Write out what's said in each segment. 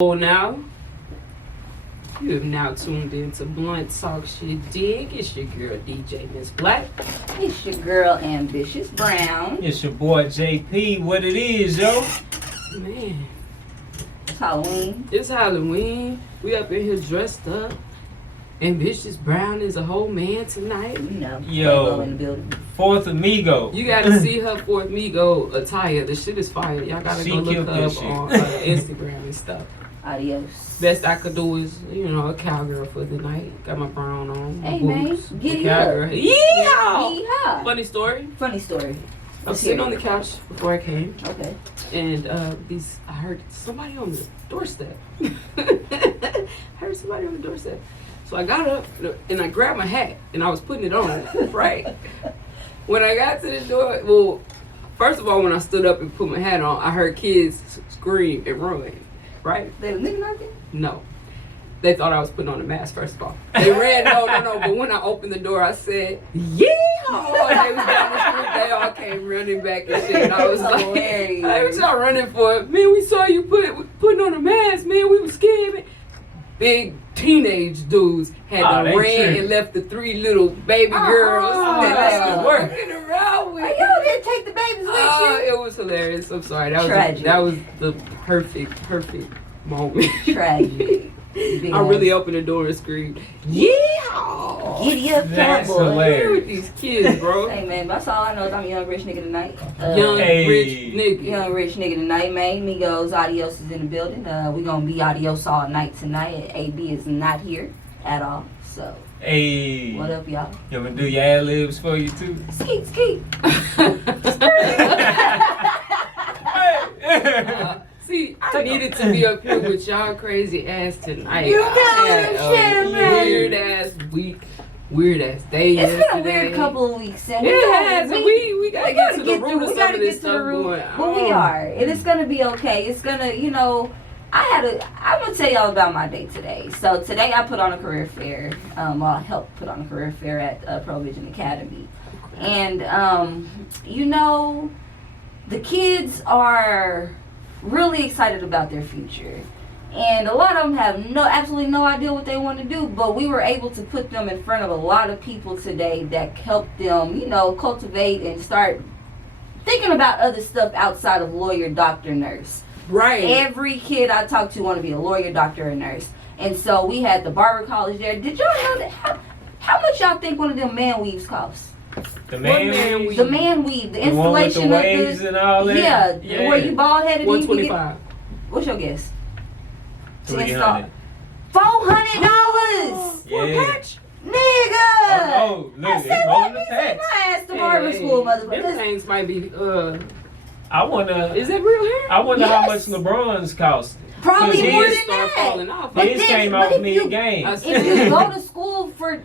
Oh, now you have now tuned into Blunt Talk Shit Dig. It's your girl DJ Mizz Black. It's your girl Ambitious Brown. It's your boy JP. What it is, yo? Man, It's Halloween. it's Halloween. We up in here dressed up. Ambitious Brown is a whole man tonight. You know, Yo. Playboy in the building. Fourth Amigo. You gotta see her fourth Migo attire. The shit is fire. Y'all gotta She go look killed her that up shit. on Instagram and stuff. Adios. Best I could do is, a cowgirl for the night. Got my brown on. My Hey, man, boots. get it Cowgirl. up. Yeehaw! Yeehaw. Funny story. Funny story. I was sitting on the couch before I came. Okay. And I heard somebody on the doorstep. I heard somebody on the doorstep. So I got up and I grabbed my hat and I was putting it on, right? When I got to the door, well, first of all, when I stood up and put my hat on, I heard kids scream and run, right? They were living out there? No. They thought I was putting on a mask, first of all. They ran, no. But when I opened the door, I said, yeehaw! They was down the street. They all came running back and shit. And I was like, Hilarious. hey, what y'all running for? Man, we saw you putting on a mask, man. We was scared, man. Big teenage dudes had they ran tripping. and left the three little baby girls that I was work. walking around with. Hey, you didn't take the babies with Oh, you? it was hilarious. I'm sorry. Tragic. That was the perfect moment. Tragic. Big I really ass. opened the door and screamed, "Yeehaw!" Giddy up, That's cowboy. hilarious. Here with these kids, bro. Hey, man, that's all I know is I'm a young rich nigga tonight. Young Hey. rich nigga. Young rich nigga tonight, man. Migos, Adios is in the building. We gonna be Adios all night tonight. AB is not here at all. So, Hey. what up, y'all? You want me to do your ad libs for you too? Skeet, skeet. See, I needed to be up here with y'all crazy ass tonight. You know I had what I'm saying, man. weird ass week, weird ass day. It's been a yesterday. weird couple of weeks, and It has, and we gotta get to the root of we some gotta of this get to the stuff root. going But we on. are, and it's gonna be okay. It's gonna, I'm gonna tell y'all about my day today. So today I put on a career fair. I helped put on a career fair at Provision Academy, and the kids are really excited about their future. And a lot of them have absolutely no idea what they want to do, but we were able to put them in front of a lot of people today that helped them, cultivate and start thinking about other stuff outside of lawyer, doctor, nurse. Right. Every kid I talked to want to be a lawyer, doctor, or nurse. And so we had the barber college there. Did y'all know that? How much y'all think one of them man weaves costs? The man. man weave? weave? The man weave, the The one with installation the of waves the and all that? yeah, where you bald headed. $125. What's your guess? To 300. $400 For a Yeah. patch? Nigga! Oh, look, I it's said, on let the me send patch. my ass to barber school, Them motherfucker. things might be, I wonder. is that real hair? I wonder how much Yes. LeBron's cost. Probably His more head than start that. falling off. But His then- came but out if mid you- game. I If you go to school for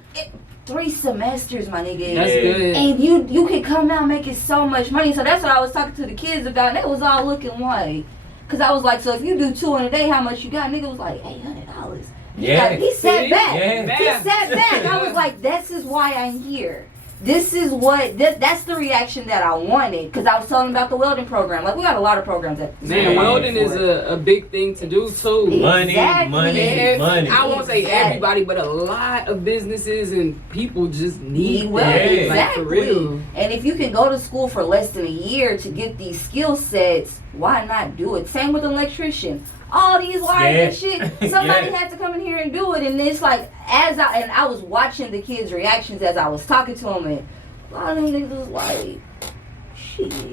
3 semesters, my nigga. That's Yeah. good. And you can come out making so much money. So that's what I was talking to the kids about. And they was all looking like, because I was like, so if you do 2 in a day, how much you got? Nigga was like, $800. Yeah. He sat See? back. Yeah. He sat back. I was like, this is why I'm here. This is what, that's the reaction that I wanted. Because I was telling them about the welding program. Like, we got a lot of programs at Man, welding is a big thing to do too. Money, Exactly. money, And money. I won't say Exactly. everybody, but a lot of businesses and people just need welding. that. Yeah. Like, Exactly. for real. And if you can go to school for less than a year to get these skill sets, why not do it? Same with an electrician. All these wires and shit. Somebody Yeah. had to come in here and do it. And it's like, I was watching the kids' reactions as I was talking to them, and a lot of them niggas was like,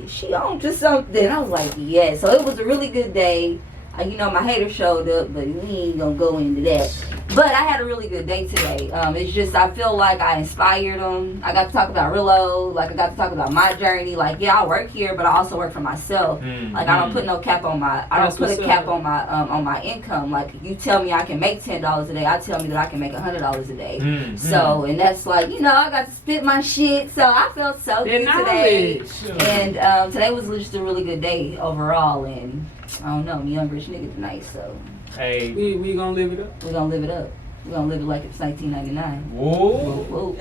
she on to something. I was like, yeah. So it was a really good day. My hater showed up, but we ain't gonna go into that. But I had a really good day today. It's just, I feel like I inspired them. I got to talk about Rillo. Like, I got to talk about my journey. Like, yeah, I work here, but I also work for myself. Like, I don't put no cap on I don't That's put a what's cap up. on my income. Like, you tell me I can make $10 a day, I tell me that I can make $100 a day. So, and that's like, I got to spit my shit. So I felt so good today. And today was just a really good day overall. And I don't know, I'm a young rich nigga tonight, so Hey. We gonna live it up. we're gonna live it up. We're gonna live it like it's 1999. Whoa. Whoa.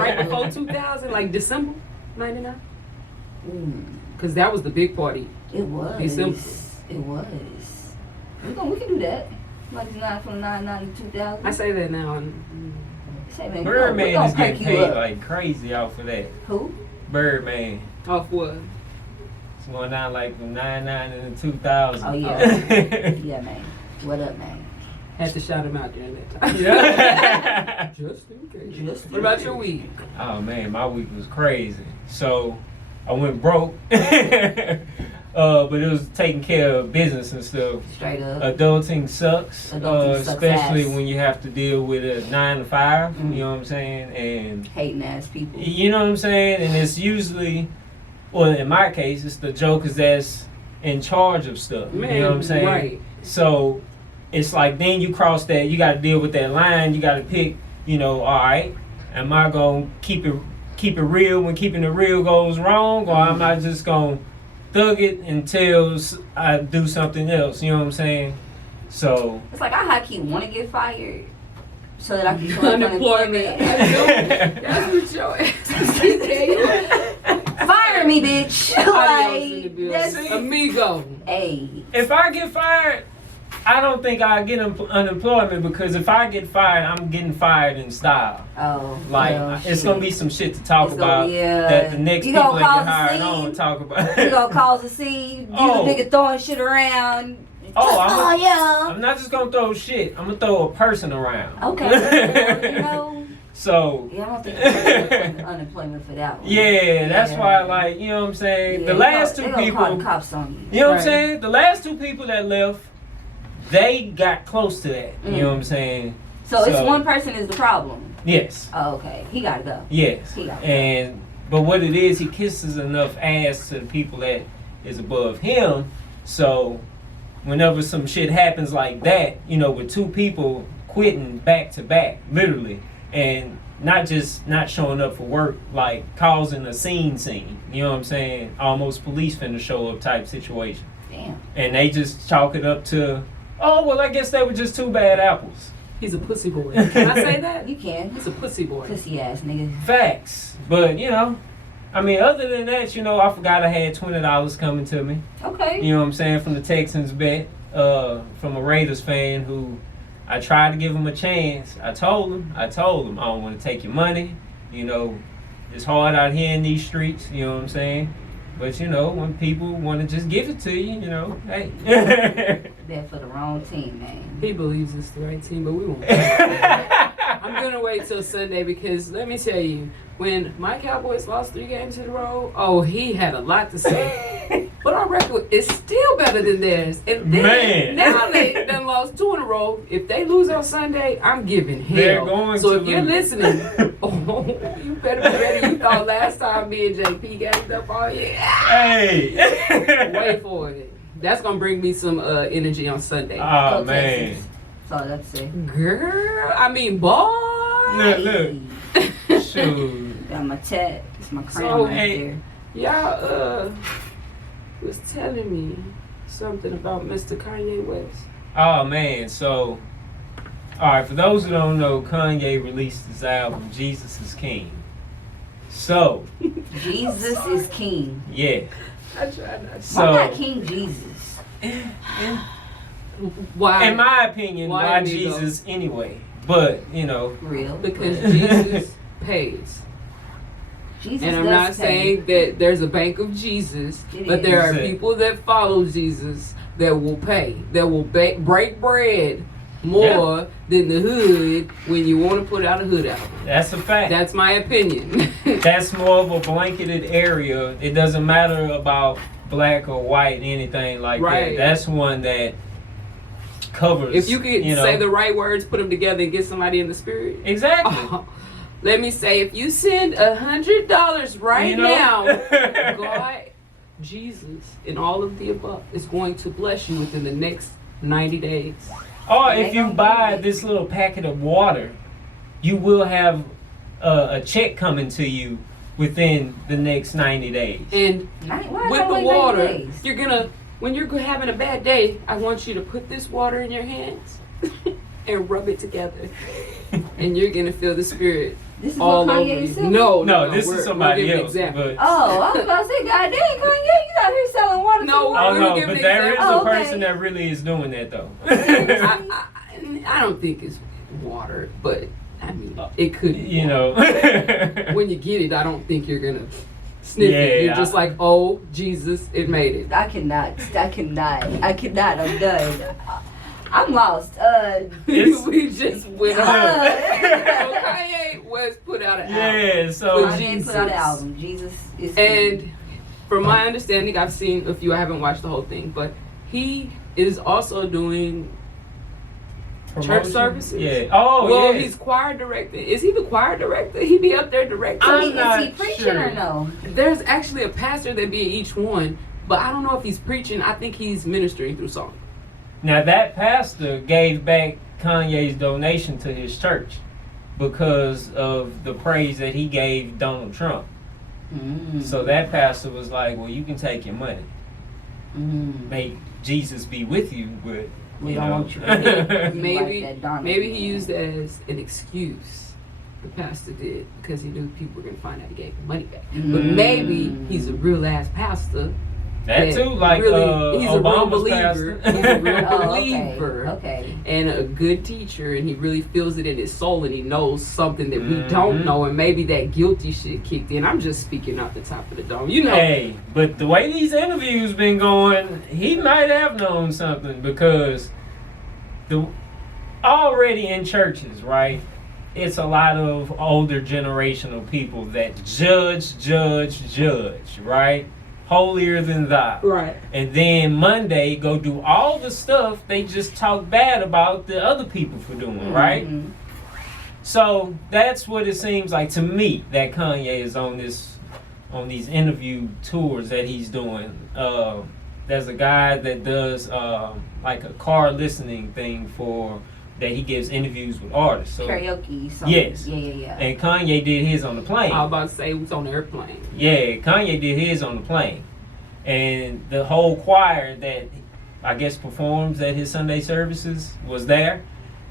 Right before 2000, like December 99. Cause that was the big party. It was. December. It was. We can do that. Like it's 9 from 99 to 2000. I say that now. And, Say, man, Birdman we gonna is getting pick you paid up. like crazy off of that. Who? Birdman. off what? It's going down like from 99 and 2000. Oh, yeah. Yeah, man. What up, man? Had to shout him out during that time. Yeah. Just in case. Just What about your week? Oh man, my week was crazy. So I went broke. But it was taking care of business and stuff. Straight up. Adulting sucks. Adulting sucks especially ass. when you have to deal with a 9 to 5, Mhm. you know what I'm saying? And Hating ass people. you know what I'm saying? And it's usually, well, in my case, it's the jokers that's in charge of stuff. Man, you know what I'm saying? right. So it's like then you cross that, you got to deal with that line. You got to pick, you know, all right, am I going to keep it real when keeping it real goes wrong? Or am I just going to thug it until I do something else? You know what I'm saying? So. It's like I high-key want to get fired so that I can collect Unemployment. unemployment. That's what your ass is. Fire me, bitch. Adios in the Like, building. that's, Amigo. hey. If I get fired, I don't think I get unemployment, because if I get fired, I'm getting fired in style. Oh, Like, well, it's shit. gonna be some shit to talk It's gonna about be, that the next you people gonna that cause get a hired scene? on talk about. You gonna cause a scene, you Oh. the nigga throwing shit around. Oh, yeah. I'm not just gonna throw shit. I'm gonna throw a person around. Okay, well, you know. So. Yeah, I don't think there's unemployment for that one. Yeah, that's Yeah. why, like, you know what I'm saying? Yeah, the last they two gonna call people, the cops on you. you know what I'm Right. saying? The last two people that left, they got close to that. You know what I'm saying? So it's one person is the problem. Yes. Oh, okay. He gotta go. Yes. He gotta go. And but what it is, he kisses enough ass to the people that is above him. So whenever some shit happens like that, you know, with two people quitting back to back, literally, and not just not showing up for work, like causing a scene. You know what I'm saying? Almost police finna show up type situation. Damn. And they just chalk it up to, oh, well, I guess they were just two bad apples. He's a pussy boy. Can I say that? You can. He's a pussy boy. Pussy ass nigga. Facts. But, you know, I mean, other than that, you know, I forgot I had $20 coming to me. Okay. You know what I'm saying? From the Texans bet, from a Raiders fan who I tried to give him a chance. I told him, I don't want to take your money. You know, it's hard out here in these streets, you know what I'm saying? But, you know, when people want to just give it to you, you know, hey. There for the wrong team, man. He believes it's the right team, but we won't. I'm gonna wait till Sunday, because let me tell you, when my Cowboys lost 3 games in a row, oh, he had a lot to say. But our record is still better than theirs. And then, Man. now they done lost 2 in a row. If they lose on Sunday, I'm giving hell. They're going so to if you're lose. listening, oh, you better be ready. You thought last time me and JP gamed up all year. Hey. Wait for it. That's gonna bring me some energy on Sunday. Oh, Go man. Texans. That's all I have to say. Girl, I mean, boy. Look. Shoot. Got my tat. It's my crown So, right hey. there. Y'all was telling me something about Mr. Kanye West. Oh, man. So, all right, for those who don't know, Kanye released his album, Jesus is King. So, Jesus is king. yeah. I tried not to. So, Why not King Jesus? Why? in my opinion, Why why amigo? Jesus anyway? But, you know, Real. Because but Jesus pays. Jesus And I'm does not pay. saying that there's a bank of Jesus, It but there is. are people that follow Jesus that will pay, that will break bread more than the hood when you want to put out a hood album. that's a fact. That's my opinion. That's more of a blanketed area. It doesn't matter about black or white, anything like Right. that. That's one that covers. If you could know. say the right words, put them together, and get somebody in the spirit. Exactly. Let me say, if you send $100 right You know? now, God, Jesus, and all of the above is going to bless you within the next 90 days. Or And if they you gonna buy give it. this little packet of water, you will have a check coming to you within the next 90 days. And Why with not the wait 90 water, days? you're gonna, when you're having a bad day, I want you to put this water in your hands and rub it together, and you're gonna feel the spirit This is all what over Kanye you. said? No, this we're is somebody giving else. examples. But Oh, I was about to say, God dang, Kanye, you out here selling water No, water? Oh We'll no, give but an there is example. a Oh, okay. person that really is doing that though. I don't think it's water, but I mean, it could be You water. know. When you get it, I don't think you're gonna sniff it. You're just like, oh, Jesus, it made it. I cannot. I'm done. I'm lost. We just went on. Uh, So Kanye West put out an album. Yeah, so With Kanye put out an album. Jesus is And from my understanding, I've seen a few, I haven't watched the whole thing, but he is also doing church services. Yeah. Oh, well, yeah. he's choir director. Is he the choir director? He be up there directing. I'm is not he preaching sure. or no? There's actually a pastor that be at each one, but I don't know if he's preaching. I think he's ministering through song. Now that pastor gave back Kanye's donation to his church because of the praise that he gave Donald Trump. So that pastor was like, well, you can take your money. May Jesus be with you, but We you don't know. want you to hit. Maybe Like that Donald maybe he man. used it as an excuse. The pastor did because he knew people were gonna find out he gave him money back. But maybe he's a real ass pastor. That too, like really, he's Obama's a real believer. pastor. He's a real Oh, okay. believer. Okay. And a good teacher, and he really feels it in his soul, and he knows something that we Mhm. don't know, and maybe that guilty shit kicked in. I'm just speaking out the top of the dome, you know. Hey, but the way these interviews been going, he might have known something because the already in churches, right? It's a lot of older generational people that judge, right? Holier than thou. Right. And then Monday go do all the stuff they just talk bad about the other people for doing, right? Mhm. So that's what it seems like to me that Kanye is on these interview tours that he's doing. There's a guy that does like a car listening thing that he gives interviews with artists. So Karaoke song. Yes. Yeah. and Kanye did his on the plane. I was about to say it was on the airplane. Yeah, Kanye did his on the plane. And the whole choir that I guess performs at his Sunday services was there.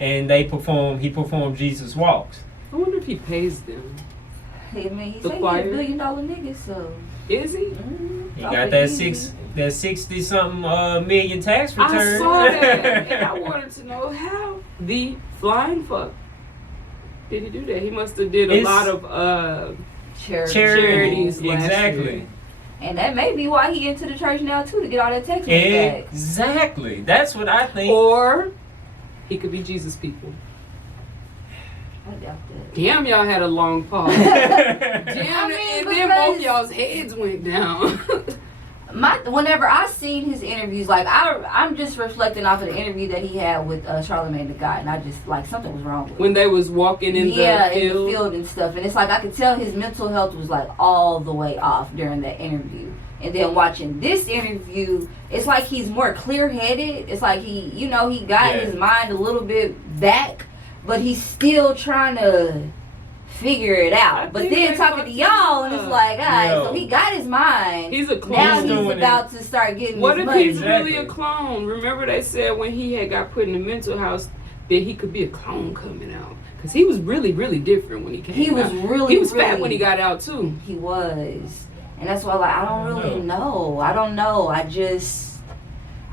And he performed Jesus Walks. I wonder if he pays them. I mean, he The said he's choir? $1 billion nigga, so. Is he? He got that 60 something million tax return. I saw that, and I wanted to know how the flying fuck did he do that? He must have did a It's- lot of Charities, last exactly. year. And that may be why he into the church now too, to get all that tax money back. Exactly. That's what I think. Or he could be Jesus people. I doubt that. Damn, y'all had a long pause. Damn, I mean, and then both because- y'all's heads went down. Whenever I seen his interviews, like I'm just reflecting off of the interview that he had with Charlamagne the God, and I just like something was wrong with him. When they was walking in in the the field and stuff, and it's like I could tell his mental health was like all the way off during that interview. And then watching this interview, it's like he's more clear-headed. It's like he got Yeah. his mind a little bit back, but he's still trying to figure it I out. But think then they talking to fucked y'all, him and it's up. like, all right, Yo. so he got his mind. He's a clone. Now He's he's doing about to start getting What his if money. he's really a Exactly. clone? Remember they said when he had got put in the mental house that he could be a clone coming out. Because he was really, really different when he came He was out. really, He was fat really- when he got out too. He was. And that's why, like, I don't really know. I don't know. I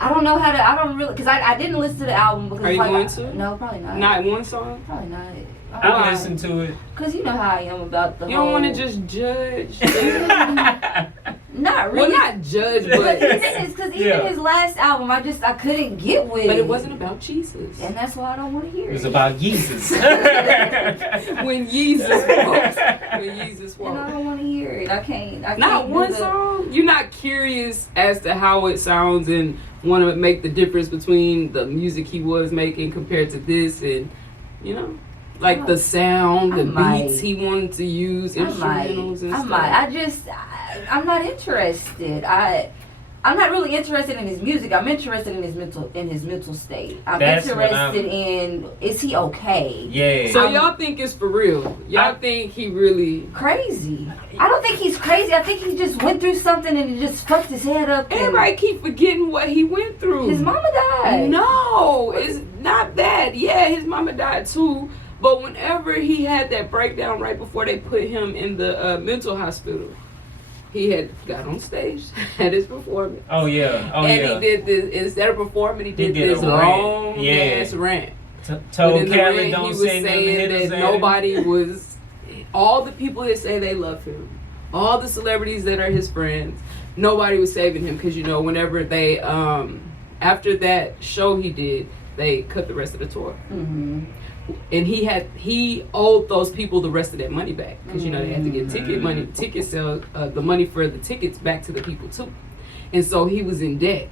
don't know how to, I don't really, because I didn't listen to the album. Because Are you like, going to? No, probably not. Not one song? Probably not. I listened to it. Because you know how I am about the You whole. don't want to just judge. Not well, really. not judge, But but the thing is, because even Yeah. his last album, I couldn't get with but it wasn't about Jesus. And that's why I don't want to hear It was it. about Jesus. When Jesus walks. When Jesus And I walks. don't want to hear it. I can't Not do one the- song? You're not curious as to how it sounds and want to make the difference between the music he was making compared to this and, like the sound, the I might. beats he wanted to use, instrumentals and I stuff. might. I'm not interested. I'm not really interested in his music. I'm interested in his mental state. I'm That's what interested in, is he okay? Yeah. So y'all think it's for real? Y'all I- think he really... Crazy. I don't think he's crazy. I think he just went through something and he just fucked his head up. and Everybody keep forgetting what he went through. His mama died. No, it's not that. Yeah, his mama died too. But whenever he had that breakdown right before they put him in the mental hospital, he had got on stage at his performance. Oh yeah. Oh and yeah. he did this, instead of performing, he did did this a rant. long Yeah. ass rant. But Told in the Khaled rant, don't he was send them saying hitters that at him. nobody was, all the people that say they love him, all the celebrities that are his friends, nobody was saving him because, you know, whenever they, after that show he did, they cut the rest of the tour. Mm-hmm. And he owed those people the rest of that money back because, you know, they had to get ticket sales, the money for the tickets back to the people too. And so he was in debt,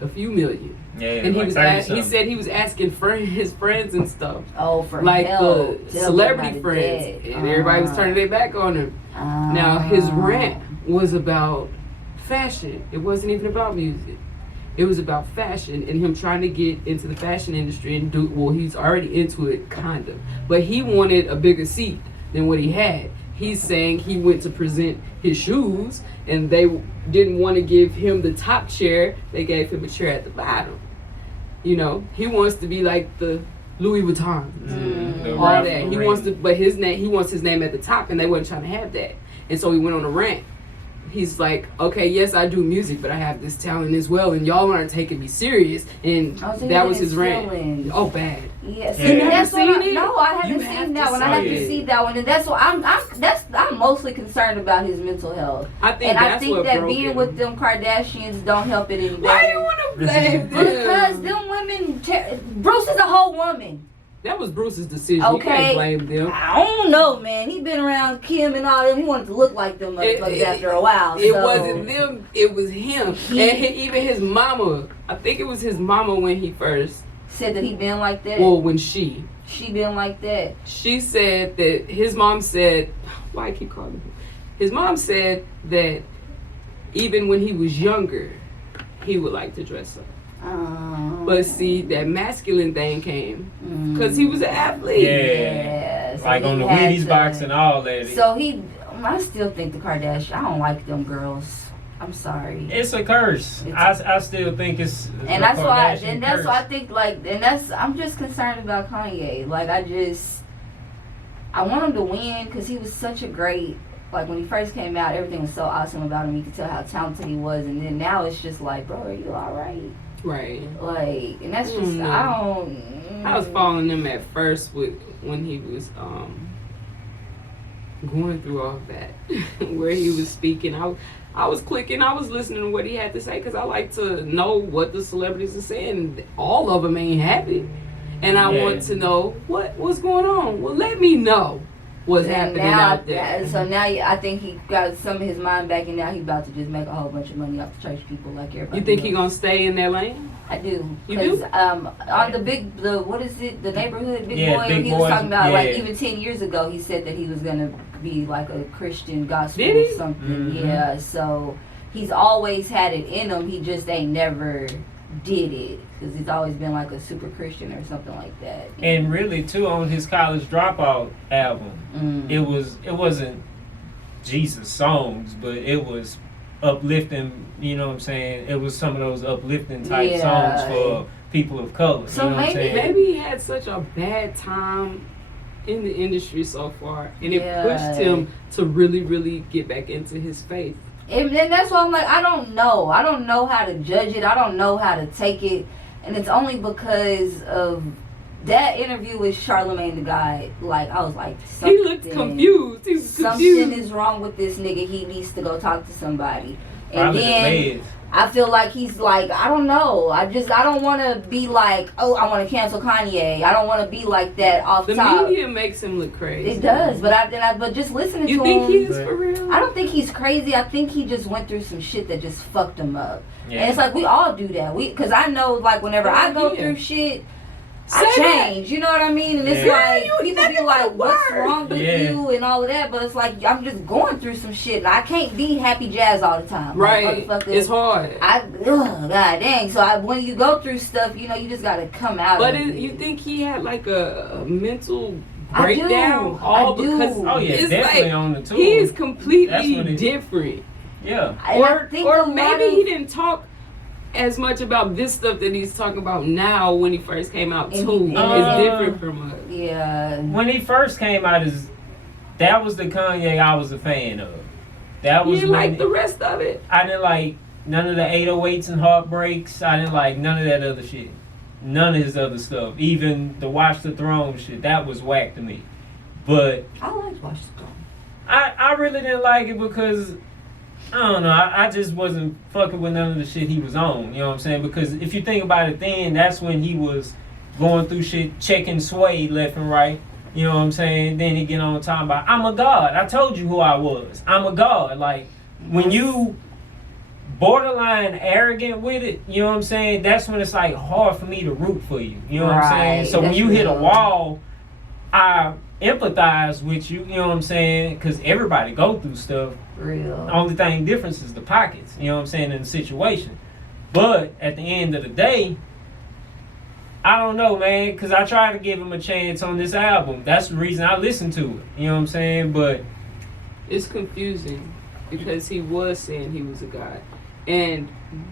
a few million. Yeah, And he like he said he was asking his friends and stuff, Oh, for like help. the Tell celebrity them friends, how to debt. and everybody was turning their back on him. Now his rant was about fashion. It wasn't even about music. It was about fashion and him trying to get into the fashion industry and do, well, he's already into it, kind of. But he wanted a bigger seat than what he had. He's saying he went to present his shoes and they didn't want to give him the top chair. They gave him a chair at the bottom. You know, he wants to be like the Louis Vuitton, all that. He wants to, but he wants his name at the top, and they weren't trying to have that. And so he went on a rant. He's like, okay, yes, I do music, but I have this talent as well, and y'all aren't taking me serious. And that was his rant. feelings. Oh, bad. Yes, Yeah. You that's haven't what seen it? No, I haven't You seen have that to one. I have see to it. see that one, and that's what I'm mostly concerned about his mental health. I think And that's I think what that broke being him. with them Kardashians don't help it any better. Why do you want to blame them? Because them women, Bruce is a whole woman. That was Bruce's decision. Okay. You can't blame them. I don't know, man. He been around Kim and all them. He wanted to look like them motherfuckers after a while. It so. wasn't them. It was him. Even his mama. I think it was his mama when he first. Said that he been like that. Well, when she been like that. She said that his mom said. Why I keep calling him? His mom said that even when he was younger, he would like to dress up. But see, that masculine thing came because he was an athlete. Yeah. So Like he on the had Wheaties to- box and all that. So I still think the Kardashians, I don't like them girls. I'm sorry. It's a curse. I still think it's And a that's why, Kardashian and that's curse. why I think I'm just concerned about Kanye. Like I want him to win because he was such a great, like when he first came out, everything was so awesome about him. You could tell how talented he was, and then now it's just like, bro, are you all right? Right. Like, and that's just I was following him at first when he was going through all of that, where he was speaking. I was clicking. I was listening to what he had to say because I like to know what the celebrities are saying. All of them ain't happy, and I want to know what's going on. Well, let me know what's happening out there. So now I think he got some of his mind back, and now he's about to just make a whole bunch of money off the church people like everybody. You think else. he gonna stay in that lane? I do. You do? On the what is it? The neighborhood Big Boy. Big He was Boys, talking about like yeah. even 10 years ago. He said that he was gonna be like a Christian gospel Did he? or something. Mhm. Yeah. So he's always had it in him. He just ain't never did it because he's always been like a super Christian or something like that. And really, too, on his College Dropout album, it wasn't Jesus songs, but it was uplifting. You know what I'm saying? It was some of those uplifting type songs for people of color. So you know what I'm saying? Maybe he had such a bad time in the industry so far, and it pushed him to really, really get back into his faith. And that's why I'm like, I don't know. I don't know how to judge it. I don't know how to take it. And it's only because of that interview with Charlamagne the God. Like, I was like, He looked confused. He was something confused. is wrong with this nigga. He needs to go talk to somebody. And Probably then the meds. I feel like he's like, I don't know. I don't want to be like, oh, I want to cancel Kanye. I don't want to be like that off The top. media makes him look crazy. It does, but just listening You to think him. he is for real? I don't think he's crazy. I think he just went through some shit that just fucked him up. Yeah. And it's like we all do that. Because I know, like, whenever I go through shit, I Say change. You know what I mean? And it's Yeah. like Yeah, people be like, "What's wrong with Yeah. you?" and all of that. But it's like I'm just going through some shit. And I can't be happy jazz all the time. Right. Like, It's hard. God dang. So when you go through stuff, you know, you just gotta come out. But of it. you think he had like a mental I do. breakdown? I do. Because Oh yeah, it's definitely like, on the tour. he is That's completely when it- different. Yeah. And I think a Or lot maybe of- he didn't talk as much about this stuff that he's talking about now when he first came out And too. he- It's different from us. Yeah. When he first came out, that was the Kanye I was a fan of. That You was didn't when like the rest of it. I didn't like none of the 808s and heartbreaks. I didn't like none of that other shit. None of his other stuff. Even the Watch the Throne shit. That was whack to me. But I liked Watch the Throne. I really didn't like it because I don't know. I just wasn't fucking with none of the shit he was on. You know what I'm saying? Because if you think about it, then that's when he was going through shit, checking sway left and right. You know what I'm saying? Then he get on talking about, I'm a god. I told you who I was. I'm a god. Like, when you borderline arrogant with it, you know what I'm saying? That's when it's like hard for me to root for you. You know what I'm saying? So when you hit a wall, I empathize with you. You know what I'm saying? Because everybody go through stuff. Real. The only thing difference is the pockets. You know what I'm saying? In the situation. But at the end of the day, I don't know, man, because I tried to give him a chance on this album. That's the reason I listened to it. You know what I'm saying? But it's confusing because he was saying he was a god, and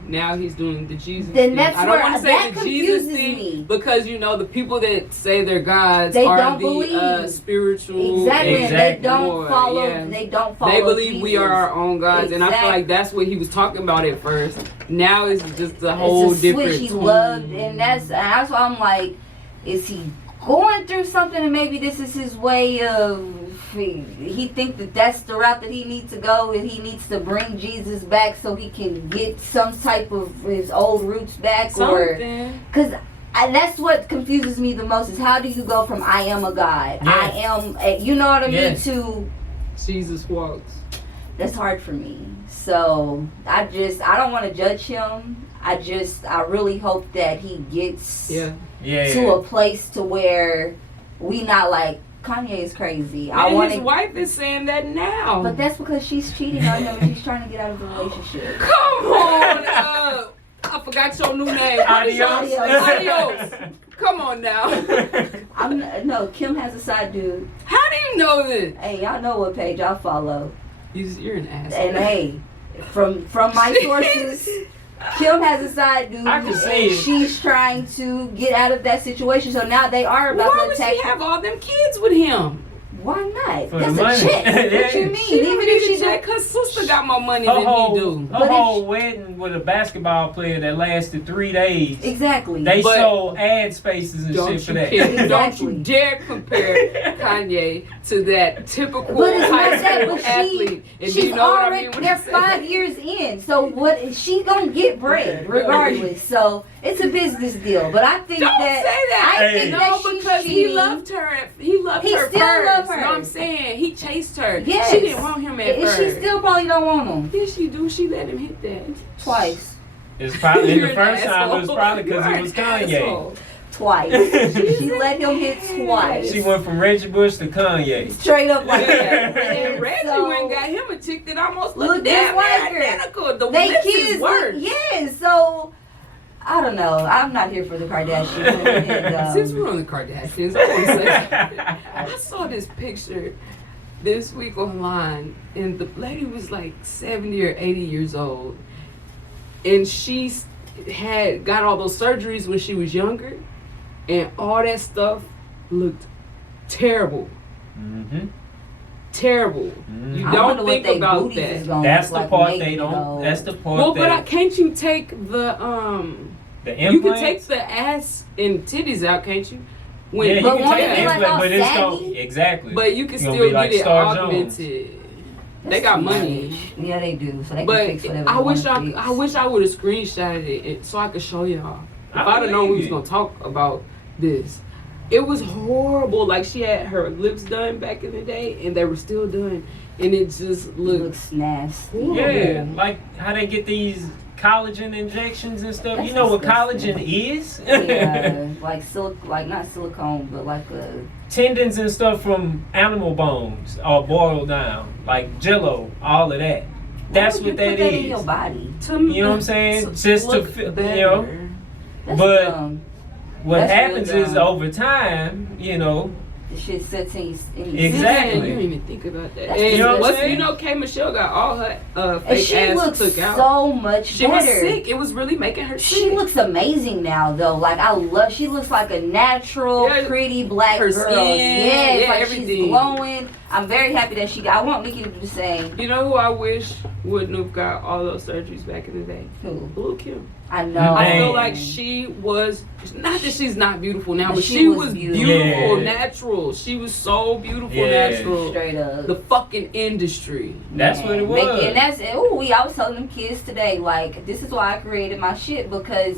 now he's doing the Jesus Then thing. that's I don't where want to that say the Jesus confuses thing me. because the people that say they're gods They are don't the believe. spiritual. Exactly. and They don't more, follow. yeah. They don't follow. They believe Jesus. we are our own gods, and I feel like that's what he was talking about at first. Now it's just a whole it's a different. switch he tone. loved, and that's why I'm like, is he going through something, and maybe this is his way of he think that that's the route that he needs to go, and he needs to bring Jesus back so he can get some type of his old roots back, Something. because that's what confuses me the most is how do you go from I am a God, Yeah. I am, you know what I mean, Yeah. to Jesus walks. that's hard for me. So I don't want to judge him. I really hope that he gets to a place to where we not like Kanye is crazy. And his wife is saying that now. But that's because she's cheating on him and she's trying to get out of the relationship. Come on, I forgot your new name. Adios. Adios. Come on now. No, Kim has a side dude. How do you know this? Hey, y'all know what page I follow. You're an asshole. And hey, from my sources, Kim has a side dude, I can and see it. she's trying to get out of that situation. So now they are about Why to would attack. she have all them kids with him? Why not? For That's the a money. check. What you mean? She Even if she check, her sister got more money Her than whole, he do. her But if whole she- wedding with a basketball player that lasted 3 days. exactly. They But sold ad spaces and Don't shit for you, that. kid, don't Exactly. you dare compare Kanye to that typical But it's high not that. school But athlete. And she's you know what I already mean when they're I say 5 that? years in. So what? She gonna get bread regardless. So it's a business deal. But I think Don't that say that. I Hey. think No, that she's because he cheating. loved her. He loved He her still first. loved her. You know what I'm saying? He chased her. Yes. She didn't want him at And first. she still probably don't want him Yes, she do. She let him hit that. twice. It's probably You're the an first time it was asshole. probably because You're it was an asshole. Kanye. Twice. She let him hit twice. She went from Reggie Bush to Kanye. Straight up like Yeah. that. And Reggie So- went and got him a chick that almost Look looked just damn like near her. identical. The They lips kids is worse. yes. So I don't know. I'm not here for the Kardashians. And, Since we're on the Kardashians, I want to say I saw this picture this week online, and the lady was like 70 or 80 years old, and she had got all those surgeries when she was younger, and all that stuff looked terrible. Mm-hmm. Terrible. You I I don't wonder what think they about booties is that. gonna That's look the like part naked, they don't. though. That's the part Well, that can't you take the the you can implant. take the ass and titties out, can't you? When, Yeah, you But can won't take it be the like implant, all but it's saggy? gonna exactly. but you can It's gonna still be like get it Star Jones. augmented. They That's got too money. much. Yeah, they do. So they But can fix whatever I they wish wanna fix. I wish I would have screenshotted it so I could show y'all. If I I'd have known we was believe gonna talk about this, it was horrible. Like she had her lips done back in the day, and they were still done, and it just It looked looks nasty. horrible. Yeah, like how they get these collagen injections and stuff. That's You know what disgusting. collagen is? Yeah, like not silicone, but like a Tendons and stuff from animal bones are boiled down, like Jello, all of that. That's why would what you that put that in your is. body. You know what I'm saying? Just to feel- you know. That's But- dumb. What That's happens real is dumb. over time, you know, the shit sets in your Exactly. Man, you didn't even think about that. That's And you know what I'm what's, saying? you know, K. Michelle got all her And fake she ass looks took out. so much She better. was sick. It was really making her sick. She looks amazing now, though. Like she looks like a natural, Yeah, pretty black her girl. skin, Yes, yeah, like everything. she's glowing. I'm very happy that she got. I want Nikki to do the same. You know who I wish wouldn't have got all those surgeries back in the day? Who? Blue Kim. I know. I feel Man. like she was, not that she's not beautiful now, But but she she was was beautiful. beautiful, Yeah. natural. She was so beautiful, Yeah. natural. Straight up. The fucking industry. That's what it was. And that's I was telling them kids today, like, this is why I created my shit, because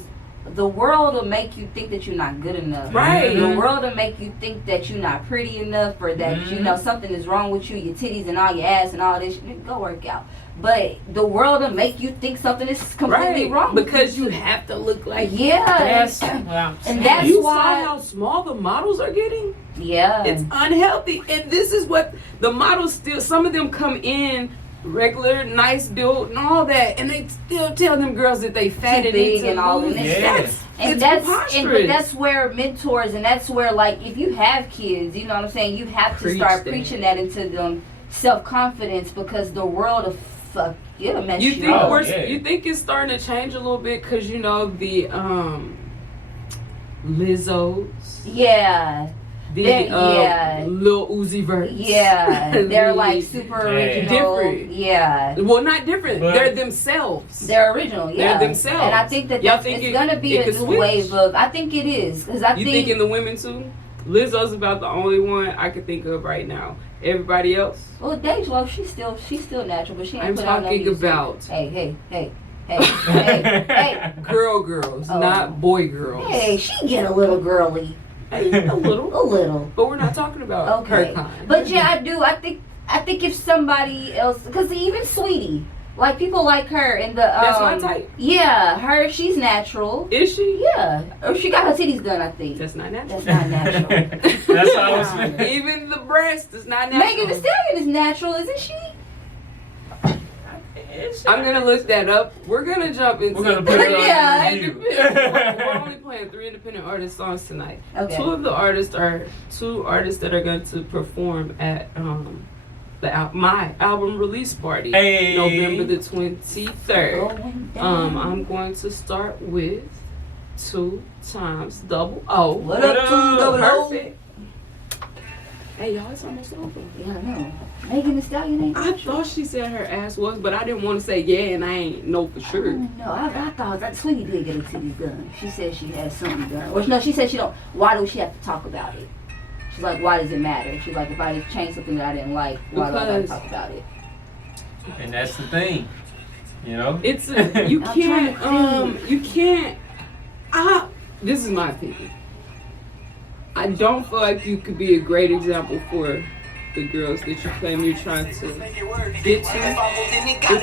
the world will make you think that you're not good enough. Right. The world will make you think that you're not pretty enough, or that you know something is wrong with you, your titties and all your ass and all this shit. Go work out. But the world will make you think something is completely Right. wrong Because you have to look like yeah. That's And that's you why- saw how small the models are getting? Yeah. It's unhealthy. And this is what the models still, some of them come in regular, nice build and all that, and they still tell them girls that they fat Too and big need to and all lose. that. Yeah. It's But preposterous. that's where mentors, and that's where, like, if you have kids, you know what I'm saying, you have to Preach start that. preaching that into them, self-confidence, because the world of fuck, it'll mess You you, think up. yeah. you think it's starting to change a little bit because you know the Lizzos, Yeah. the yeah. Lil Uzi Verts. Yeah. They're like super Yeah. original. Different. Yeah. Well, not different. But- They're themselves. They're original, yeah. They're themselves. And I think that Y'all that's, think it's gonna be it a could new switch? wave of. I think it is, because I You think thinking the women too? Lizzo's about the only one I could think of right now. Everybody else, well, Dej she's still natural, but she ain't I'm put out no talking music. about Hey, hey. girls, Oh. not boy girls. Hey, she get a little girly. Hey, a little. A little. But we're not talking about Okay. her kind. But yeah, I do. I think if somebody else, because even Sweetie, like people like her in the That's my type. Yeah, she's natural. Is she? Yeah, or she got her titties done. I think That's not natural. that's not natural. That's how I was feeling. Even the breast is not natural. Megan Thee Stallion is natural, isn't she? I'm gonna look that up. We're gonna jump into We're gonna put it on Yeah. the review. We're only playing 3 independent artist songs tonight. Okay. Two of the artists are 2 artists that are going to perform at my album release party, Hey. November the 23rd. Going down. I'm going to start with 2 times double O. What What up, up? 2 double O? Perfect. Hey y'all, it's almost over. Yeah, I know. Megan Thee Stallion ain't I natural. thought she said her ass was, but I didn't want to say yeah, and I ain't know for sure. No, I thought that Sweetie did get her titties done. She said she had something done. Or no, she said she don't. Why do she have to talk about it? She's like, why does it matter? She's like, if I just changed something that I didn't like, why do I gotta Because- talk about it? And that's the thing, you know. It's you I'm can't trying to you can't. This is my opinion. I don't feel like you could be a great example for the girls that you claim you're trying to get to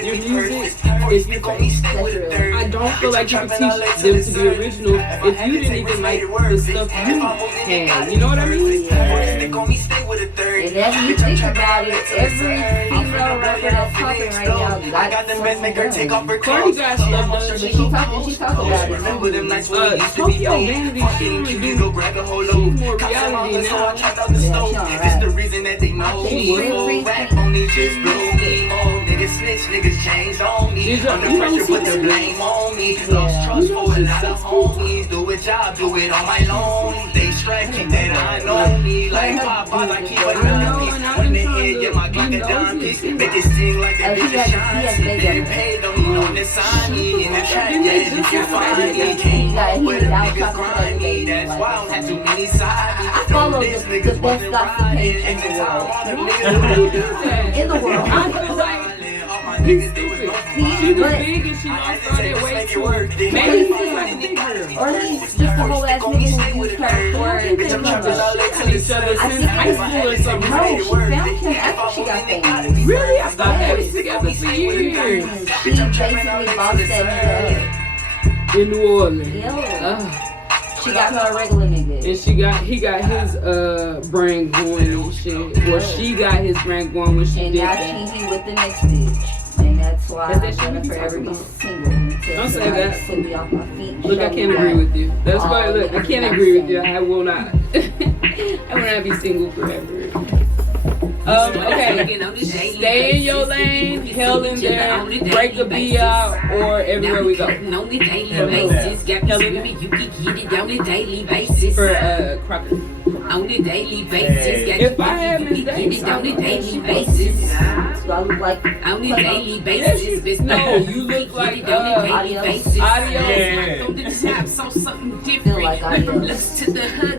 with your music if you fake. That's real. I don't feel like you can teach them to be original if you didn't even like the stuff you had. You know what I mean? And as you think about it, every female rapper that's talking right now got something done. Cardi got stuff done, But but she talk about it. Tokyo Vanity, she don't do. She's more reality now. It's the reason that they know me. rap on these just blow me. Niggas snitch, niggas change on me. Under pressure, put the blame on me. Lost trust for a lot of homies. Do a job, do it on my own. They strike, keep that I know me. Like Popeyes, I keep a nine piece. When they hit, get my Glock a dime piece. Make it sing like that bitch is shine. Getting paid, don't need no sign me. In the track, yeah, you can find me. Came up with a nigga grind me. That's why I don't have too many sides. I follow the best gossip page in the world. In the world. I feel like he's stupid. She was big and she lost all that weight too. Maybe he's like a big girl. Or he's just a whole ass nigga who used her for They beat on each other since high school or something. No, she found him after she got famous. Really? I thought they was together for years. She basically bossed that In New Orleans. nigga. Ugh. She got her a regular nigga. And he got his brain going and shit. Or she got his brain going when she And did now that. he with the next bitch. And that's That's why That's that I'm shit we gonna be forever talking be about. single until Don't say somebody that. sweep me off my feet. Look, I can't agree with you. That's why. Look, I can't agree with you. I will not. I will not be single forever. Okay. Stay in your lane, hell in there, break a B out, or everywhere we go. On the daily basis, got me swimming, you can get it on a daily basis. For Crocker. On a daily basis, got If I had Mizz you can Dates, get it on a I would daily basis. So I look like On a daily Yes, basis, no, you look like on a daily Adios. basis. Adios. Yeah. Like on the top, so something feel different. like Adios. Looks to the hood.